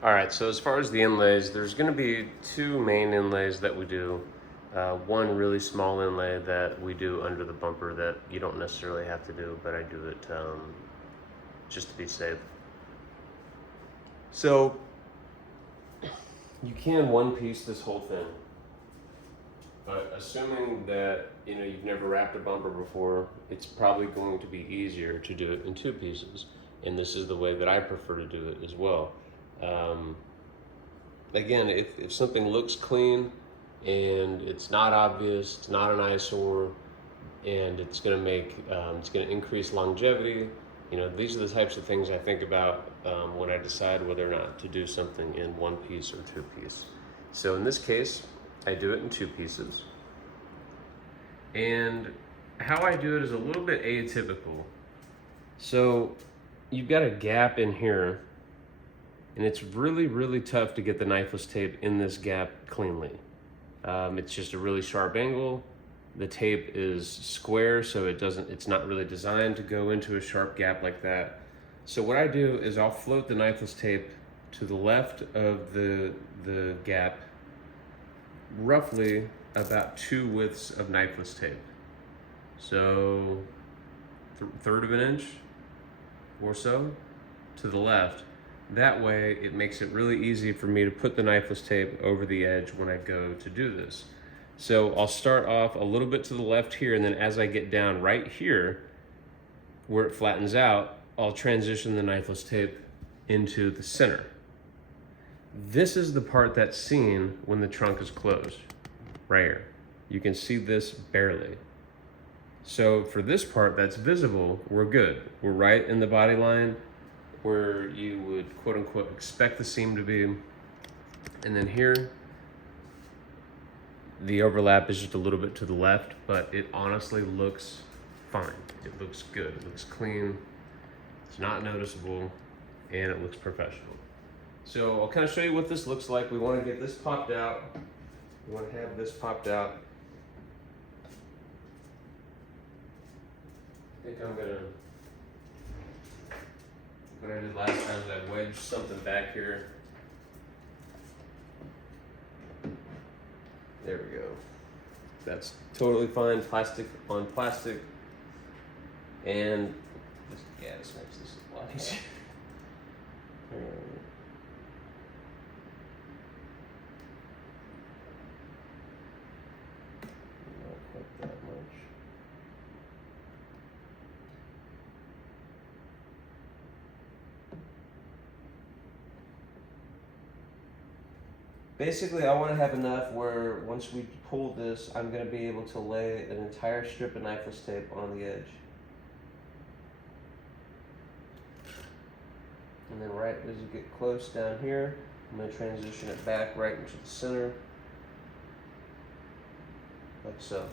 All right, so as far as the inlays, there's going to be two main inlays that we do. One really small inlay that we do under the bumper that you don't necessarily have to do, but I do it just to be safe. So you can one piece this whole thing, but assuming that you've never wrapped a bumper before, it's probably going to be easier to do it in two pieces, and this is the way that I prefer to do it as well. Um, Again, if something looks clean and it's not obvious, it's not an eyesore, and it's going to it's going to increase longevity. These are the types of things I think about when I decide whether or not to do something in one piece or two piece. So in this case, I do it in two pieces. And how I do it is a little bit atypical. So you've got a gap in here, and it's really, really tough to get the knifeless tape in this gap cleanly. It's just a really sharp angle. The tape is square, so it's not really designed to go into a sharp gap like that. So what I do is I'll float the knifeless tape to the left of the gap, roughly about 2 widths of knifeless tape. So third of an inch or so to the left. That way it makes it really easy for me to put the knifeless tape over the edge when I go to do this. So I'll start off a little bit to the left here, and then as I get down right here where it flattens out, I'll transition the knifeless tape into the center. This is the part that's seen when the trunk is closed, right here. You can see this barely. So for this part that's visible, we're good. We're right in the body line where you would quote unquote expect the seam to be. And then here, the overlap is just a little bit to the left, but it honestly looks fine. It looks good, it looks clean, it's not noticeable, and it looks professional. So I'll kind of show you what this looks like. We want to get this popped out. We want to have this popped out. I think I'm gonna, what I did last time is I wedged something back here. There we go. That's totally fine, plastic on plastic. And this gas makes this a lot easier. Not quite that much. Basically, I want to have enough where once we pull this, I'm going to be able to lay an entire strip of knifeless tape on the edge. And then right as you get close down here, I'm going to transition it back right into the center, like so.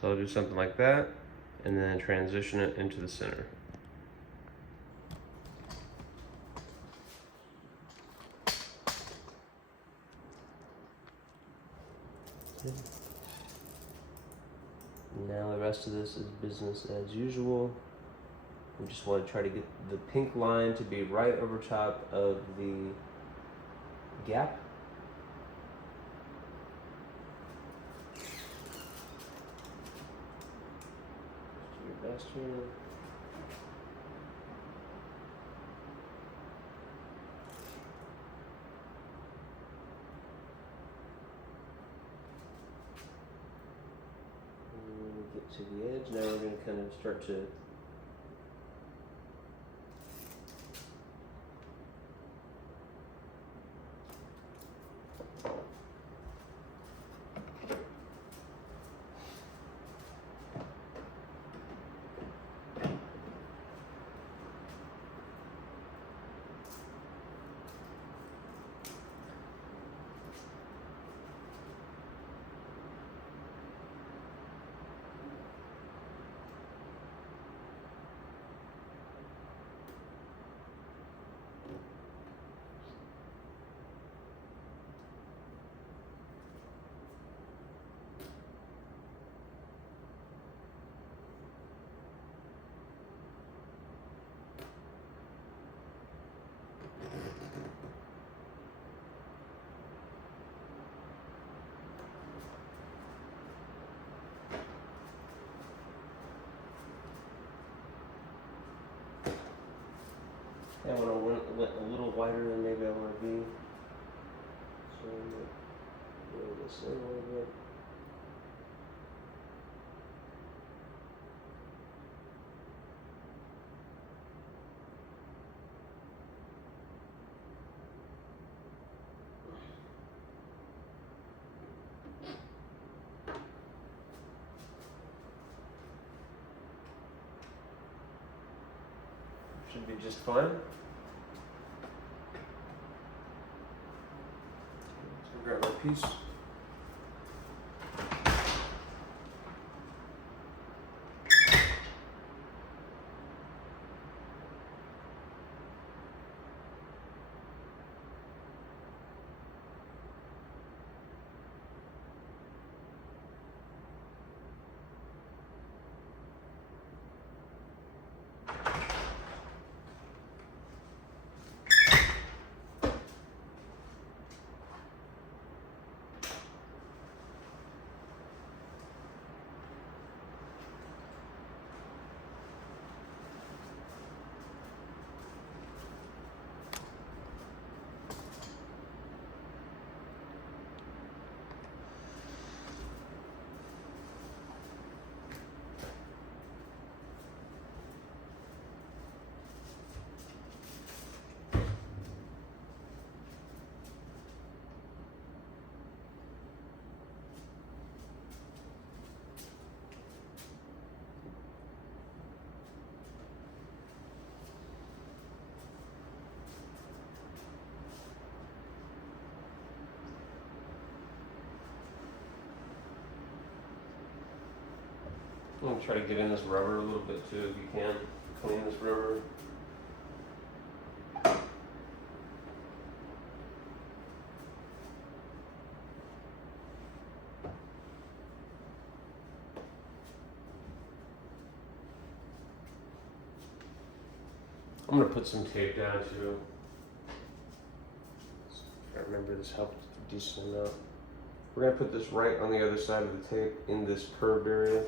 So I'll do something like that, and then transition it into the center. Now the rest of this is business as usual. We just want to try to get the pink line to be right over top of the gap. Just do your best here. Get to the edge. Now we're going to kind of start to a little wider than maybe I want to be. So I'm going to roll this in a little bit. Should be just fine. So grab my piece. I'm going to try to get in this rubber a little bit too if you can. Clean this rubber. I'm going to put some tape down too. I remember this helped a decent amount. We're going to put this right on the other side of the tape in this curved area.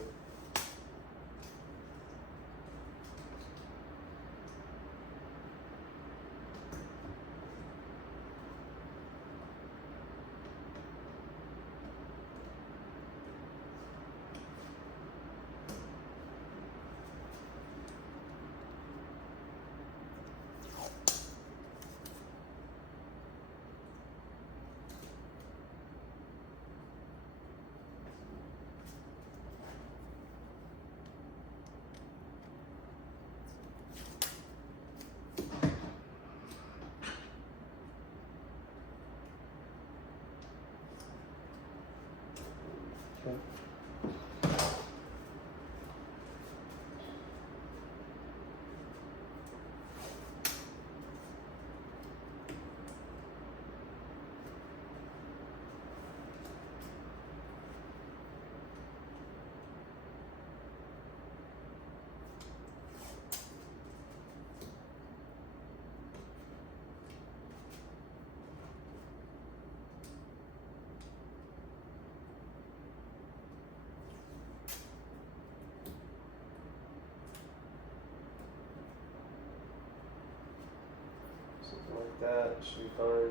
Something like that should be fine.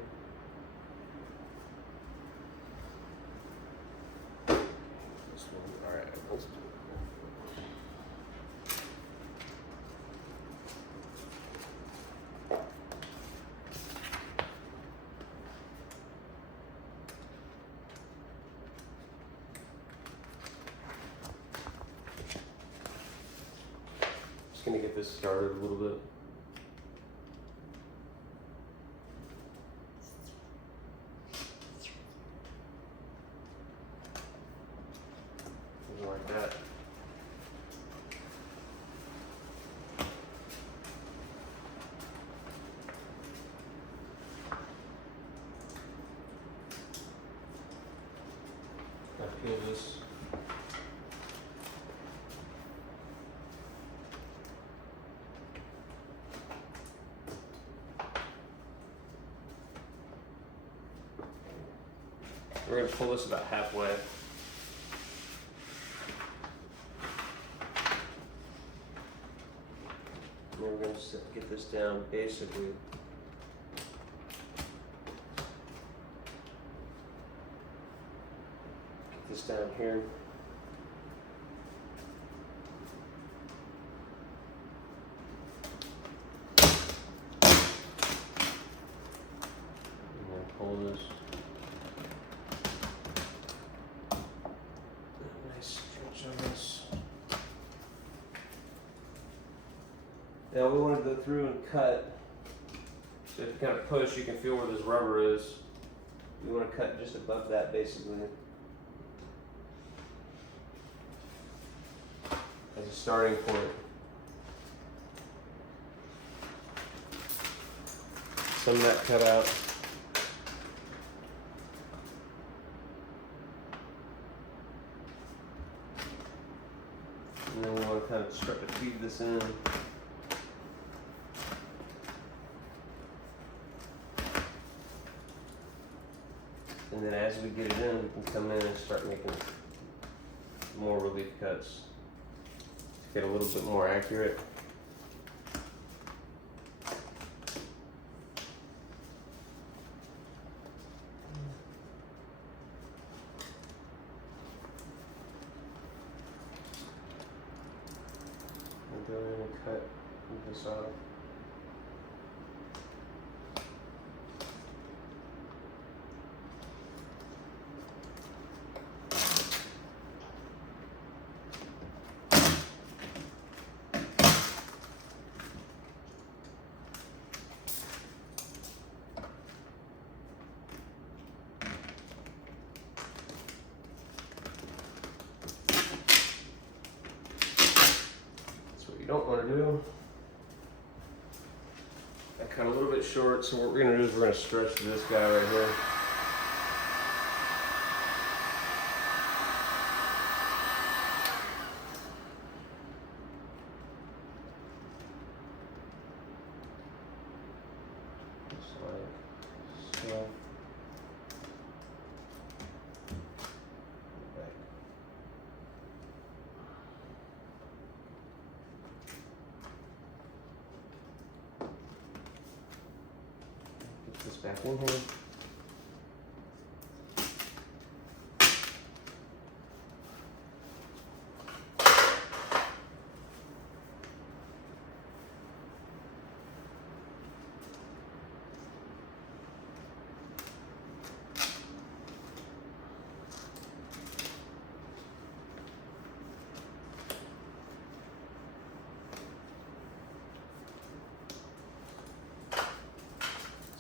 This one, alright, let's do it. Just gonna get this started a little bit. Like that. I peel this. We're going to pull this about halfway. And then we're going to get this down basically this down here. And then pull this. Nice stretch on this. Now we want to go through and cut. So if you kind of push, you can feel where this rubber is. We want to cut just above that, basically, as a starting point. Some of that cut out. And then we want to kind of start to feed this in. And then as we get it in, we can come in and start making more relief cuts to get a little bit more accurate. And go in and cut this off. Don't want to do. I cut a little bit short, so what we're going to do is we're going to stretch this guy right here. Just like so. This back in here.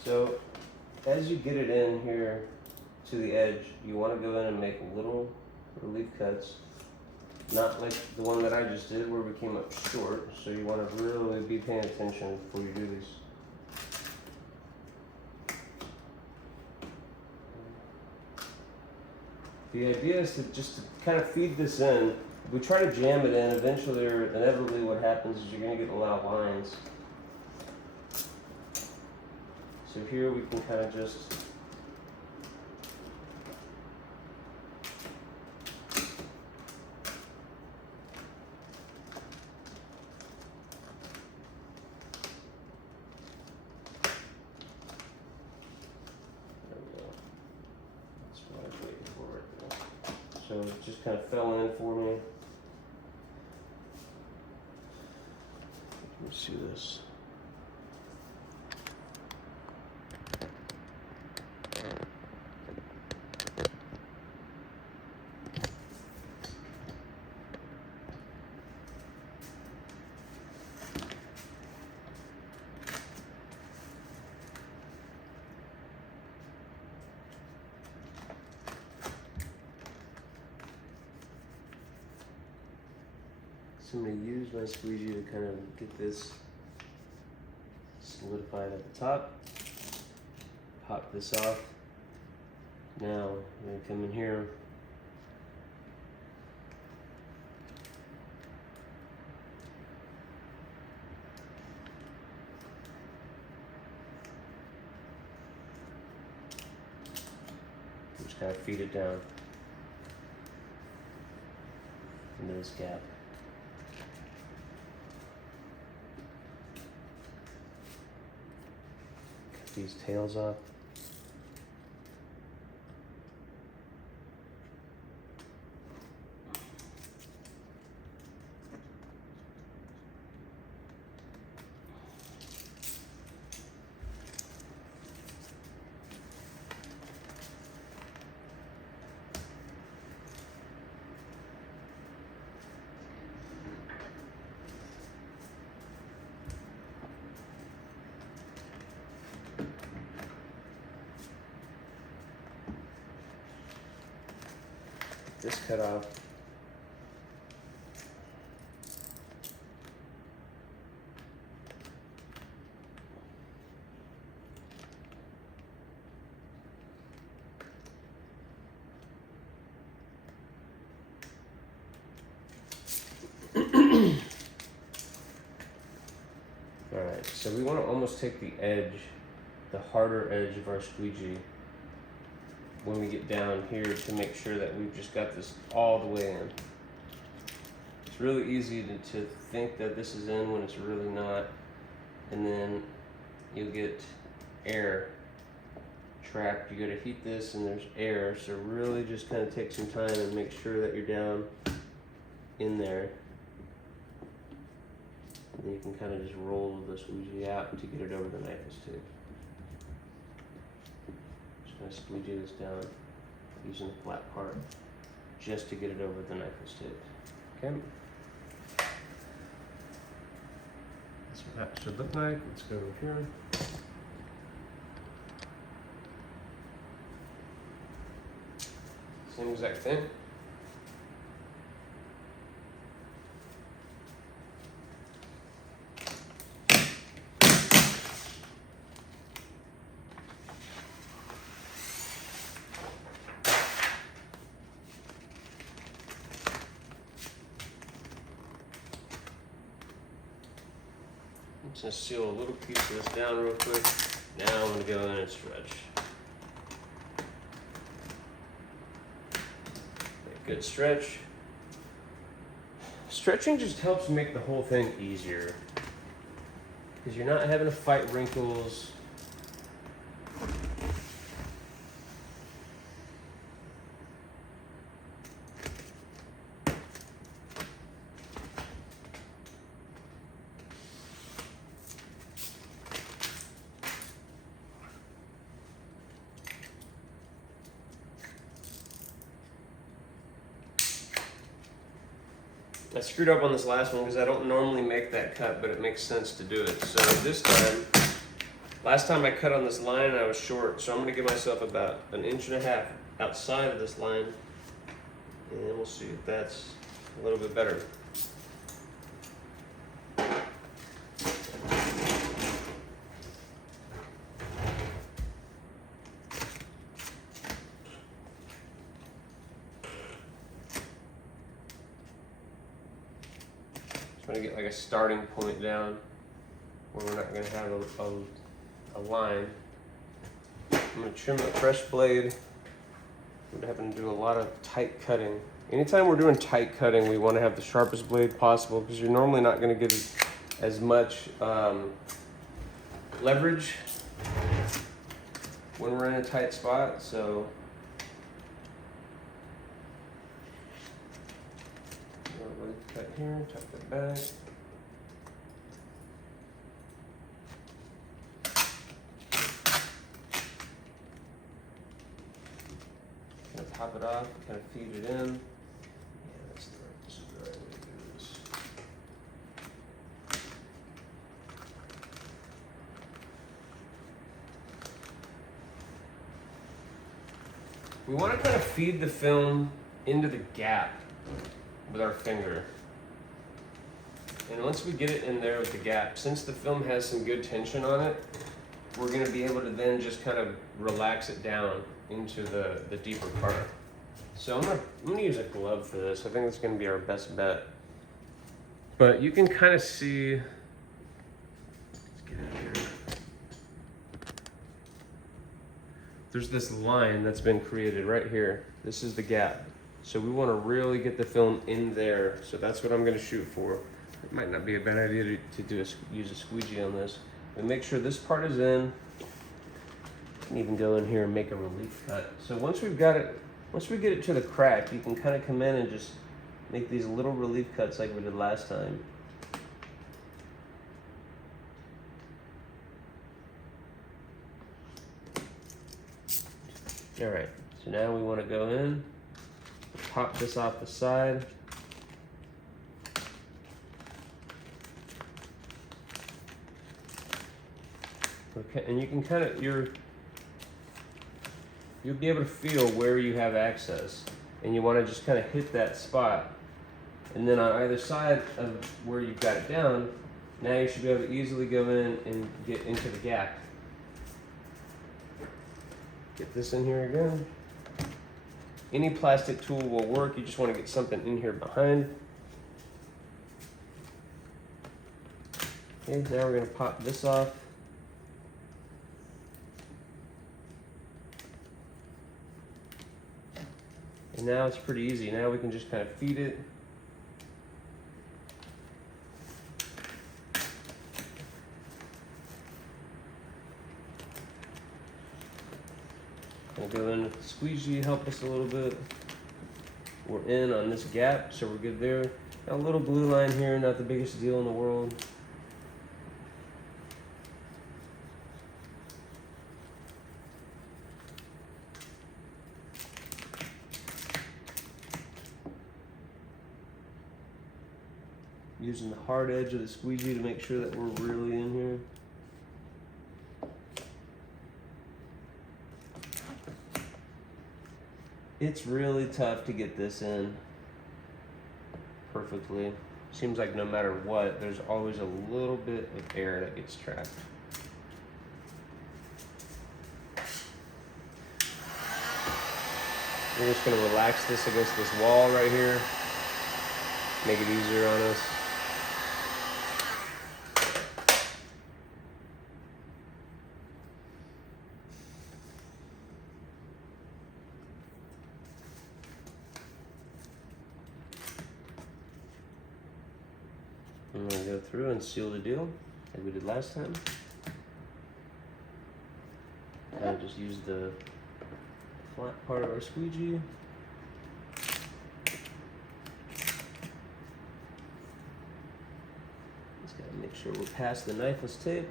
So as you get it in here to the edge, you want to go in and make little relief cuts, not like the one that I just did where we came up short. So you want to really be paying attention before you do these. The idea is to just to kind of feed this in. If we try to jam it in, eventually or inevitably what happens is you're going to get a lot of lines. So here we can kind of just so it just kind of fell in for me. Let me see this. So I'm going to use my squeegee to kind of get this solidified at the top. Pop this off. Now I'm going to come in here. Just kind of feed it down into this gap. These tails off. this cut off. Alright, so we want to almost take the edge, the harder edge of our squeegee when we get down here to make sure that we've just got this all the way in. It's really easy to think that this is in when it's really not, and then you'll get air trapped. You gotta heat this and there's air, so really just kind of take some time and make sure that you're down in there. And you can kind of just roll the squeegee out to get it over the knifeless tape. Just going to squeegee this down using the flat part just to get it over the knifeless tape. Okay? That's what that should look like. Let's go over here. Same exact thing. I'm just going to seal a little piece of this down real quick. Now I'm going to go in and stretch. Good stretch. Stretching just helps make the whole thing easier because you're not having to fight wrinkles. I screwed up on this last one because I don't normally make that cut, but it makes sense to do it. So this time, last time I cut on this line, I was short, so I'm going to give myself about 1.5 inches outside of this line, and we'll see if that's a little bit better. Trying to get like a starting point down where we're not going to have a line. I'm going to trim the fresh blade. I'm having to do a lot of tight cutting. Anytime we're doing tight cutting, we want to have the sharpest blade possible because you're normally not going to get as much leverage when we're in a tight spot. So cut here, tuck that back. Kind of top it off, kind of feed it in. Yeah, this is the right way to do this. We want to kind of feed the film into the gap with our finger. And once we get it in there with the gap, since the film has some good tension on it, we're going to be able to then just kind of relax it down into the deeper part. So I'm gonna use a glove for this. I think that's going to be our best bet. But you can kind of see, let's get out here. There's this line that's been created right here. This is the gap. So we want to really get the film in there. So that's what I'm going to shoot for. It might not be a bad idea to use a squeegee on this. But make sure this part is in. You can even go in here and make a relief cut. So once we've got it, once we get it to the crack, you can kind of come in and just make these little relief cuts like we did last time. All right, so now we want to go in, pop this off the side. Okay, and you can kind of, you'll be able to feel where you have access. and you want to just kind of hit that spot. And then on either side of where you've got it down, now you should be able to easily go in and get into the gap. Get this in here again. Any plastic tool will work. You just want to get something in here behind. Okay, now we're going to pop this off. And now it's pretty easy. Now we can just kind of feed it. I'll go in with the squeegee, help us a little bit. We're in on this gap, so we're good there. Got a little glue line here, not the biggest deal in the world. Using the hard edge of the squeegee to make sure that we're really in here. It's really tough to get this in perfectly. Seems like no matter what, there's always a little bit of air that gets trapped. We're just gonna relax this against this wall right here. Make it easier on us. I'm going to go through and seal the deal like we did last time. And just use the flat part of our squeegee. Just got to make sure we're past the knifeless tape.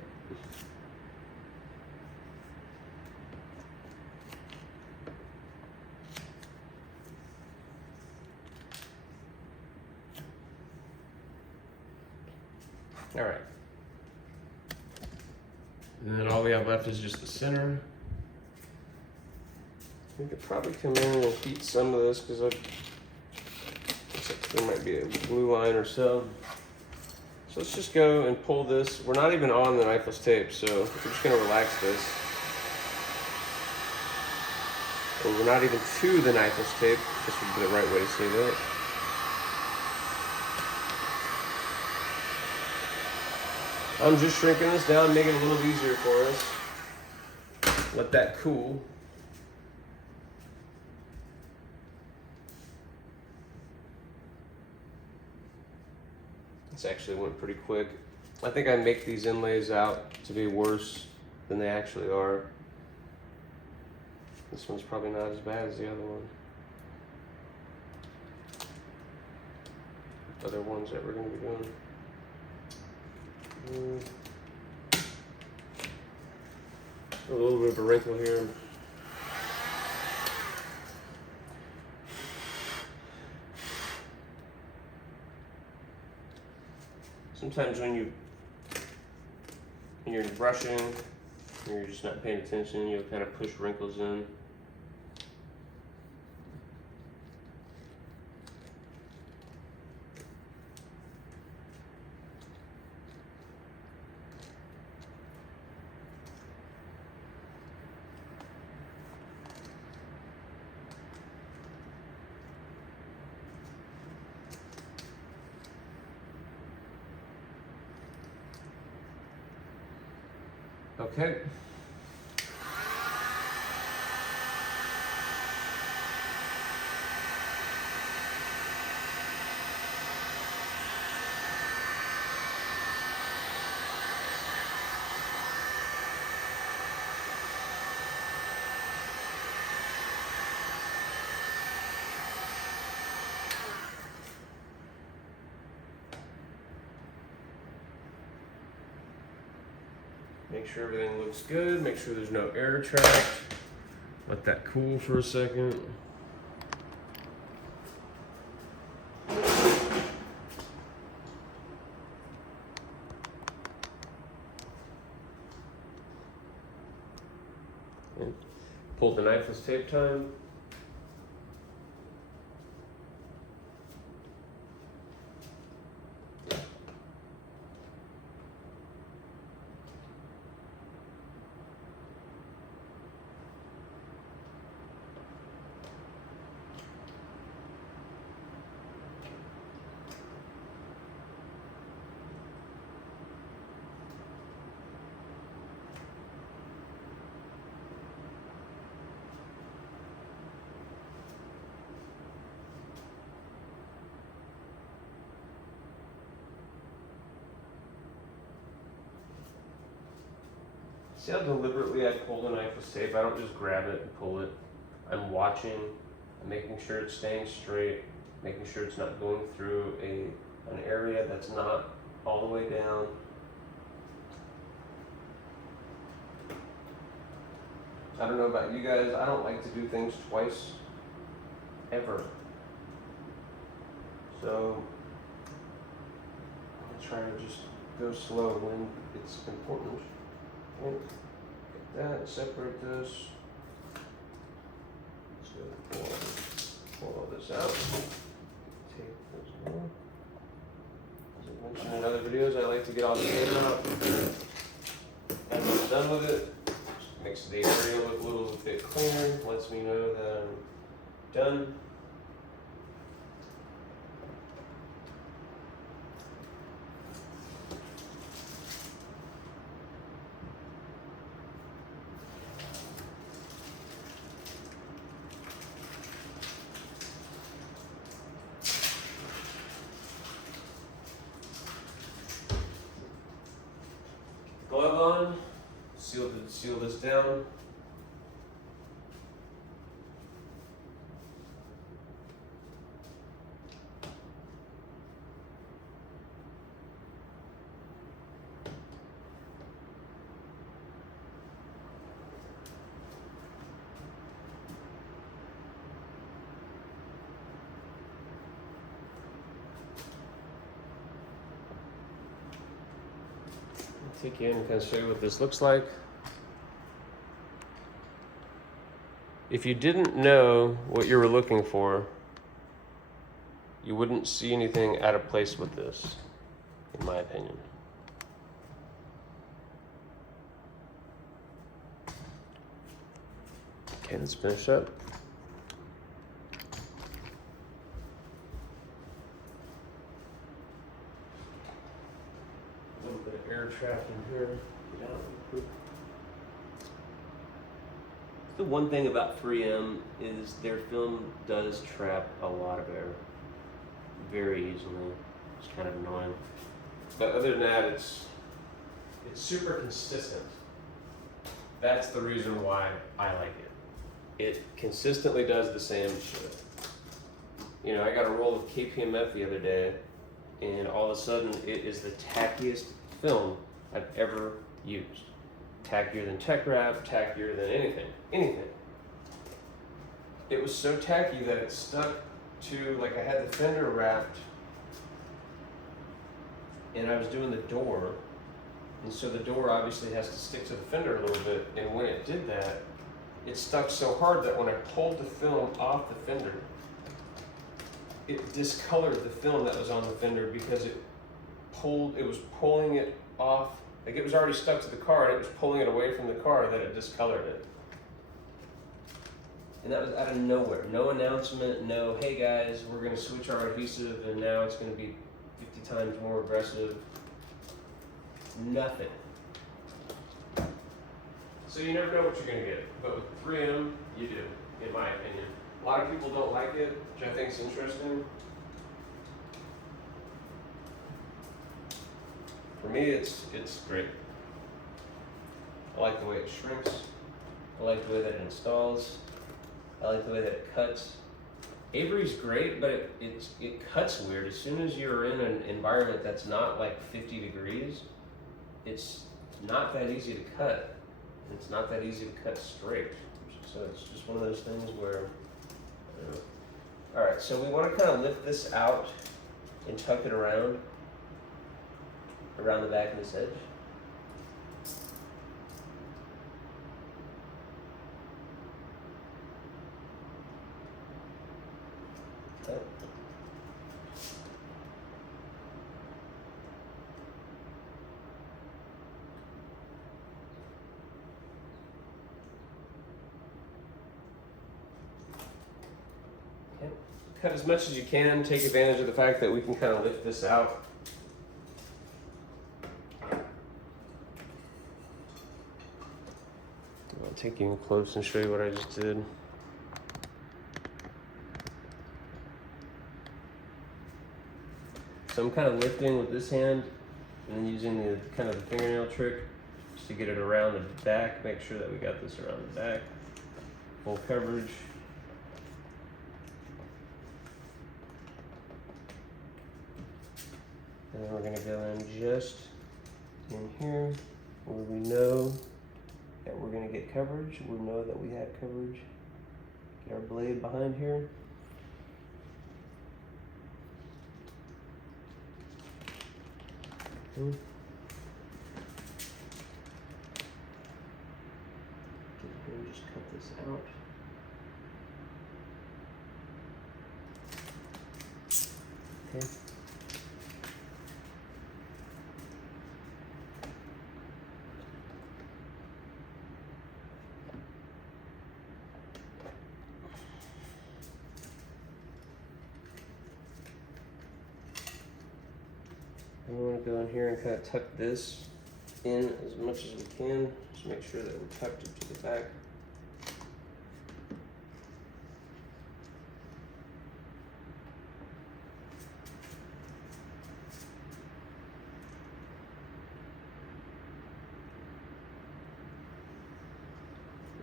All right. And then all we have left is just the center. We could probably come in and heat some of this because there might be a glue line or so. So let's just go and pull this. We're not even on the knifeless tape, so we're just gonna relax this. And we're not even to the knifeless tape. This would be the right way to say that. I'm just shrinking this down, making it a little easier for us. Let that cool. This actually went pretty quick. I think I make these inlays out to be worse than they actually are. This one's probably not as bad as the other one. Other ones that we're going to be doing. A little bit of a wrinkle here. Sometimes when you're brushing, and you're just not paying attention, you'll kind of push wrinkles in. Okay. Make sure everything looks good. Make sure there's no air trapped. Let that cool for a second. And pull the knifeless tape time. See how deliberately I pull the knife with tape? I don't just grab it and pull it. I'm watching, I'm making sure it's staying straight, making sure it's not going through an area that's not all the way down. I don't know about you guys, I don't like to do things twice, ever. So, I'm gonna try to just go slow when it's important. Okay. Get that, separate this. Let's go pull all this out. Take this more. As I mentioned in other videos, I like to get all the tape out. As I'm done with it, makes the area look a little bit cleaner, lets me know that I'm done. Glove on, seal this down. Take you in and kind of show you what this looks like. If you didn't know what you were looking for, you wouldn't see anything out of place with this, in my opinion. Okay, let's finish up. A little bit of air trap in here. The one thing about 3M is their film does trap a lot of air very easily. It's kind of annoying. But other than that, it's super consistent. That's the reason why I like it. It consistently does the same shit. You know, I got a roll of KPMF the other day, and all of a sudden it is the tackiest film I've ever used. Tackier than Tech Wrap, tackier than anything. It was so tacky that it stuck to, like I had the fender wrapped and I was doing the door, and so the door obviously has to stick to the fender a little bit, and when it did that, it stuck so hard that when I pulled the film off the fender, it discolored the film that was on the fender because it was pulling it off. Like it was already stuck to the car and it was pulling it away from the car that it discolored it. And that was out of nowhere. No announcement, no, hey guys, we're gonna switch our adhesive and now it's gonna be 50 times more aggressive. Nothing. So you never know what you're gonna get. But with 3M, you do, in my opinion. A lot of people don't like it, which I think is interesting. For me, it's great. I like the way it shrinks. I like the way that it installs. I like the way that it cuts. Avery's great, but it cuts weird. As soon as you're in an environment that's not like 50 degrees, it's not that easy to cut. It's not that easy to cut straight. So it's just one of those things where, all right, so we want to kind of lift this out and tuck it around the back of this edge. Okay. Cut as much as you can. Take advantage of the fact that we can kind of lift this out. I'll take you in close and show you what I just did. So I'm kind of lifting with this hand and then using the kind of the fingernail trick just to get it around the back. Make sure that we got this around the back. Full coverage. And then we're going to go in just in here where we know that we're going to get coverage. We know that we have coverage. Get our blade behind here. Okay. Just cut this out. Okay. And we want to go in here and kind of tuck this in as much as we can. Just make sure that we're tucked it to the back.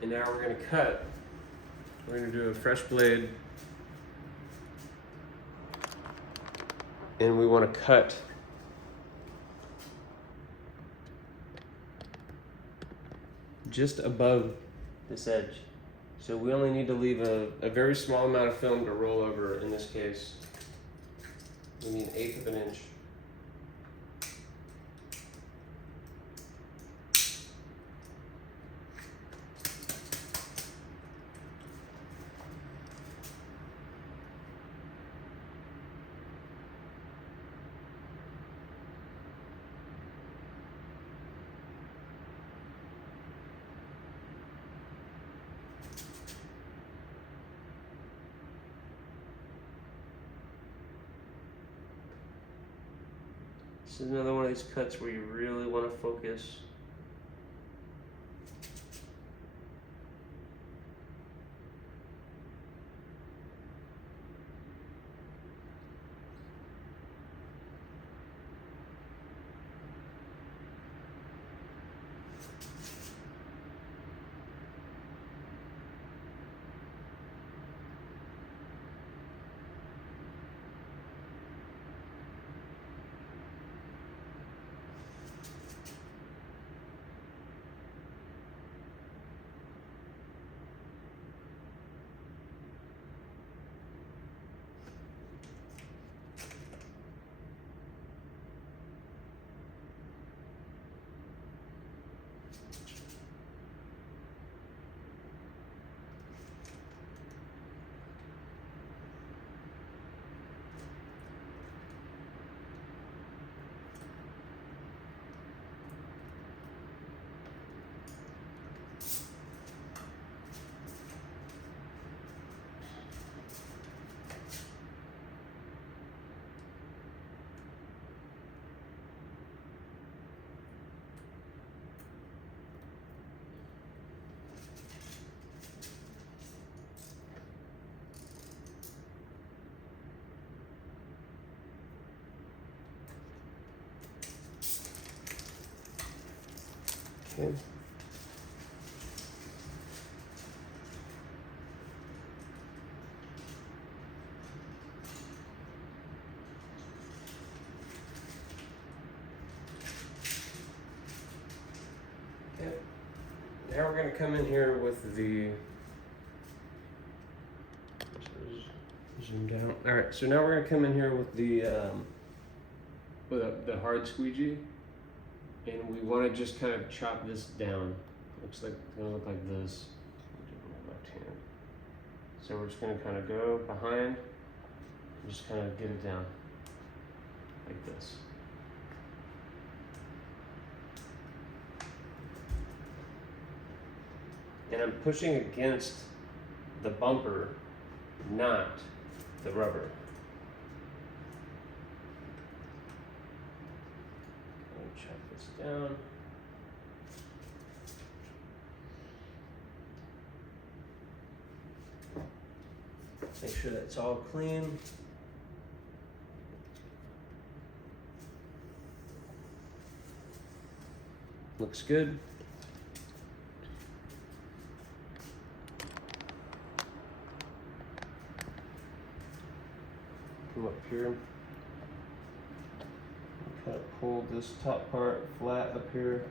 And now we're going to cut. We're going to do a fresh blade. And we want to cut just above this edge. So we only need to leave a very small amount of film to roll over. In this case, we need 1/8 of an inch. This is another one of these cuts where you really want to focus. Okay. Okay. Now we're going to come in here with the zoom down. All right, so now we're going to come in here with the hard squeegee. And we want to just kind of chop this down. Looks like it's going to look like this. My left hand. So we're just going to kind of go behind and just kind of get it down like this. And I'm pushing against the bumper, not the rubber. Chop this down. Make sure that it's all clean. Looks good. Come up here. Kind of pull this top part flat up here.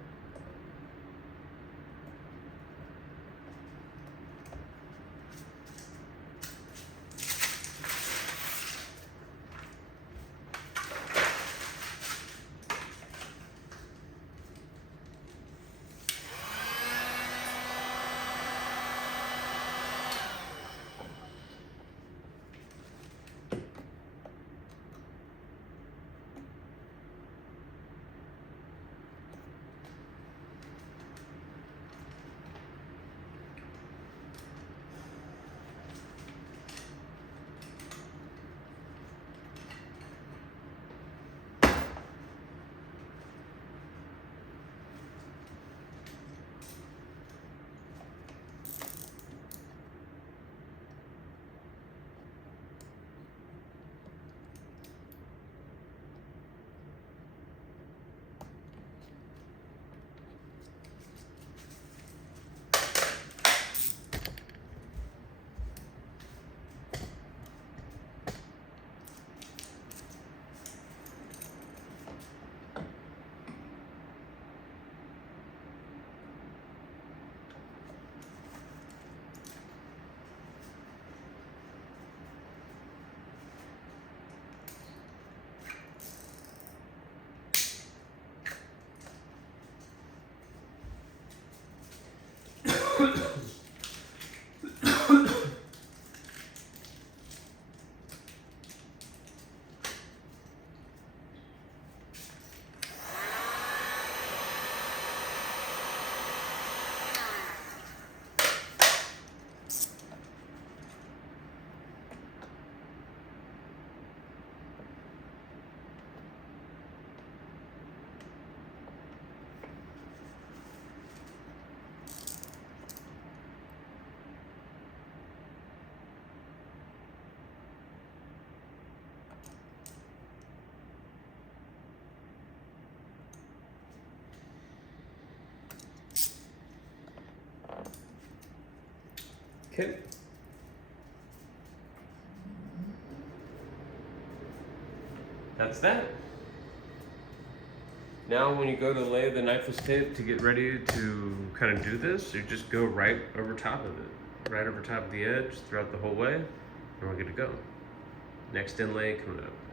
Okay. That's that. Now when you go to lay the knifeless tape to get ready to kind of do this, you just go right over top of it. Right over top of the edge throughout the whole way, and we're good to go. Next inlay coming up.